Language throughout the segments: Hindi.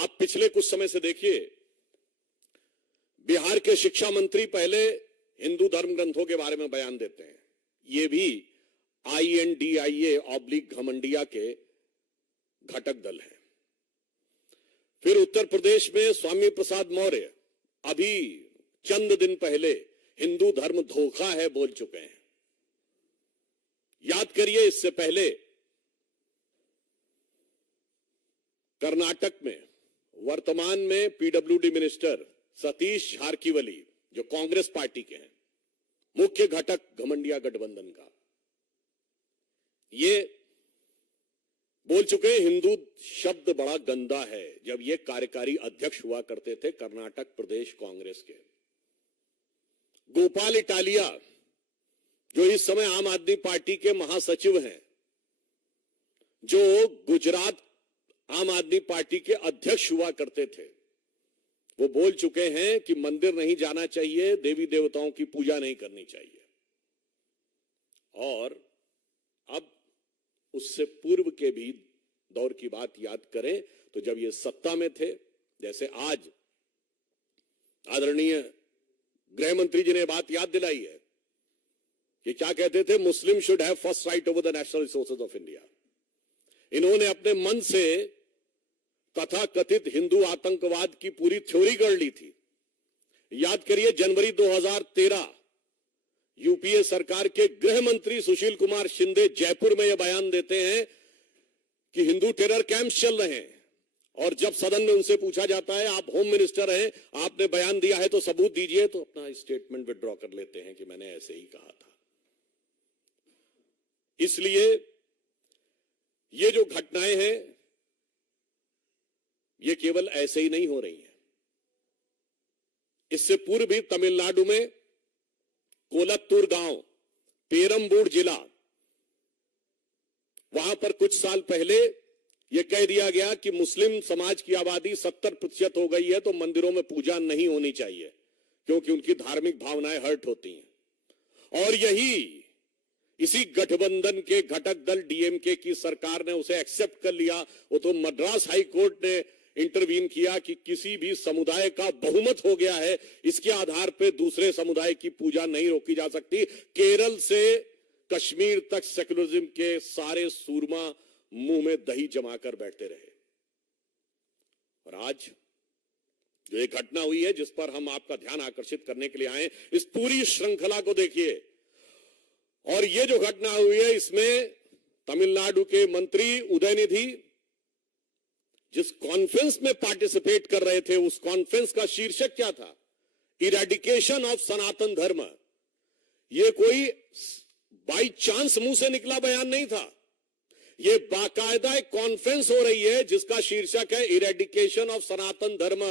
आप पिछले कुछ समय से देखिए, बिहार के शिक्षा मंत्री पहले हिंदू धर्म ग्रंथों के बारे में बयान देते हैं, ये भी INDIA/घमंडिया के घटक दल है। फिर उत्तर प्रदेश में स्वामी प्रसाद मौर्य अभी चंद दिन पहले हिंदू धर्म धोखा है बोल चुके हैं। याद करिए, इससे पहले कर्नाटक में वर्तमान में PWD मिनिस्टर सतीश जारकिहोली, जो कांग्रेस पार्टी के हैं, मुख्य घटक घमंडिया गठबंधन का, ये बोल चुके हैं हिंदू शब्द बड़ा गंदा है, जब ये कार्यकारी अध्यक्ष हुआ करते थे कर्नाटक प्रदेश कांग्रेस के। गोपाल इटालिया, जो इस समय आम आदमी पार्टी के महासचिव हैं, जो गुजरात आम आदमी पार्टी के अध्यक्ष हुआ करते थे, वो बोल चुके हैं कि मंदिर नहीं जाना चाहिए, देवी देवताओं की पूजा नहीं करनी चाहिए। और अब उससे पूर्व के भी दौर की बात याद करें तो जब ये सत्ता में थे, जैसे आज आदरणीय गृह मंत्री जी ने बात याद दिलाई है कि क्या कहते थे, मुस्लिम should have first right over the national resources of India. इन्होंने अपने मन से तथा कथित हिंदू आतंकवाद की पूरी थ्योरी गढ़ ली थी। याद करिए, जनवरी 2013 यूपीए सरकार के गृह मंत्री सुशील कुमार शिंदे जयपुर में यह बयान देते हैं कि हिंदू टेरर कैंप्स चल रहे हैं, और जब सदन में उनसे पूछा जाता है, आप होम मिनिस्टर हैं, आपने बयान दिया है तो सबूत दीजिए, तो अपना स्टेटमेंट विड्रॉ कर लेते हैं कि मैंने ऐसे ही कहा था। इसलिए ये जो घटनाएं हैं, ये केवल ऐसे ही नहीं हो रही हैं। इससे पूर्व भी तमिलनाडु में कोलत्तूर गांव, पेरम्बूर जिला, वहां पर कुछ साल पहले यह कह दिया गया कि मुस्लिम समाज की आबादी 70% हो गई है, तो मंदिरों में पूजा नहीं होनी चाहिए क्योंकि उनकी धार्मिक भावनाएं हर्ट होती हैं। और इसी गठबंधन के घटक दल DMK की सरकार ने उसे एक्सेप्ट कर लिया। वो तो मद्रास हाई कोर्ट ने इंटरवीन किया कि किसी भी समुदाय का बहुमत हो गया है, इसके आधार पर दूसरे समुदाय की पूजा नहीं रोकी जा सकती। केरल से कश्मीर तक सेकुलरिज्म के सारे सूरमा मुंह में दही जमाकर बैठते रहे। और आज जो एक घटना हुई है जिस पर हम आपका ध्यान आकर्षित करने के लिए आए, इस पूरी श्रृंखला को देखिए। और ये जो घटना हुई है, इसमें तमिलनाडु के मंत्री उदयनिधि जिस कॉन्फ्रेंस में पार्टिसिपेट कर रहे थे, उस कॉन्फ्रेंस का शीर्षक क्या था? इरेडिकेशन ऑफ सनातन धर्म। ये कोई बाई चांस मुंह से निकला बयान नहीं था, ये बाकायदा एक कॉन्फ्रेंस हो रही है जिसका शीर्षक है इरेडिकेशन ऑफ सनातन धर्म।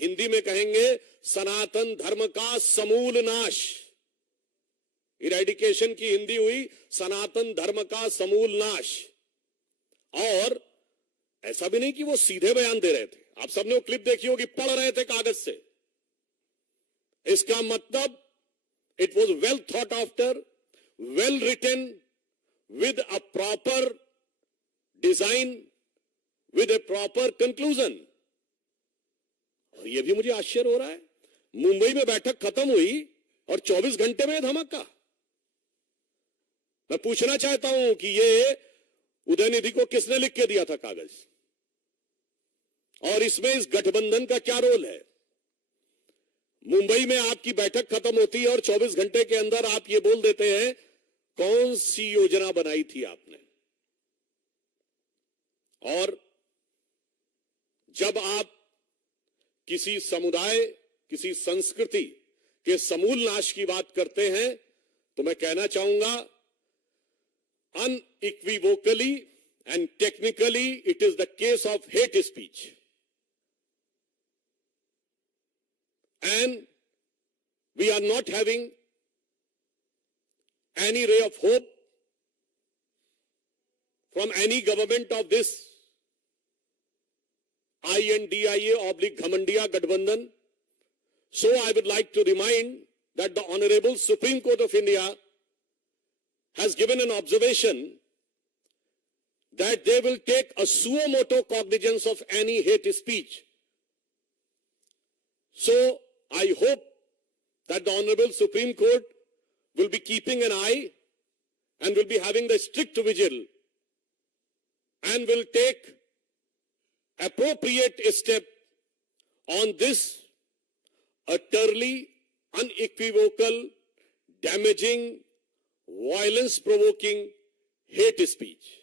हिंदी में कहेंगे सनातन धर्म का समूल नाश। इरेडिकेशन की हिंदी हुई सनातन धर्म का समूल नाश। और ऐसा भी नहीं कि वो सीधे बयान दे रहे थे, आप सबने वो क्लिप देखी होगी, पढ़ रहे थे कागज से। इसका मतलब it was well thought after, well written, with a proper design, with a proper conclusion। और यह भी मुझे आश्चर्य हो रहा है, मुंबई में बैठक खत्म हुई और 24 घंटे में धमाका। मैं पूछना चाहता हूं कि ये उदयनिधि को किसने लिख के दिया था कागज, और इसमें इस गठबंधन का क्या रोल है? मुंबई में आपकी बैठक खत्म होती है और 24 घंटे के अंदर आप ये बोल देते हैं, कौन सी योजना बनाई थी आपने? और जब आप किसी समुदाय, किसी संस्कृति के समूल नाश की बात करते हैं, तो मैं कहना चाहूंगा unequivocally and technically it is the case of hate speech, and we are not having any ray of hope from any government of this INDIA/Ghamandiya Gadbandhan. So I would like to remind that the Honorable Supreme Court of India has given an observation that they will take a suo motu cognizance of any hate speech. So I hope that the Honorable Supreme Court will be keeping an eye and will be having the strict vigil and will take appropriate step on this utterly unequivocal, damaging, violence-provoking hate speech.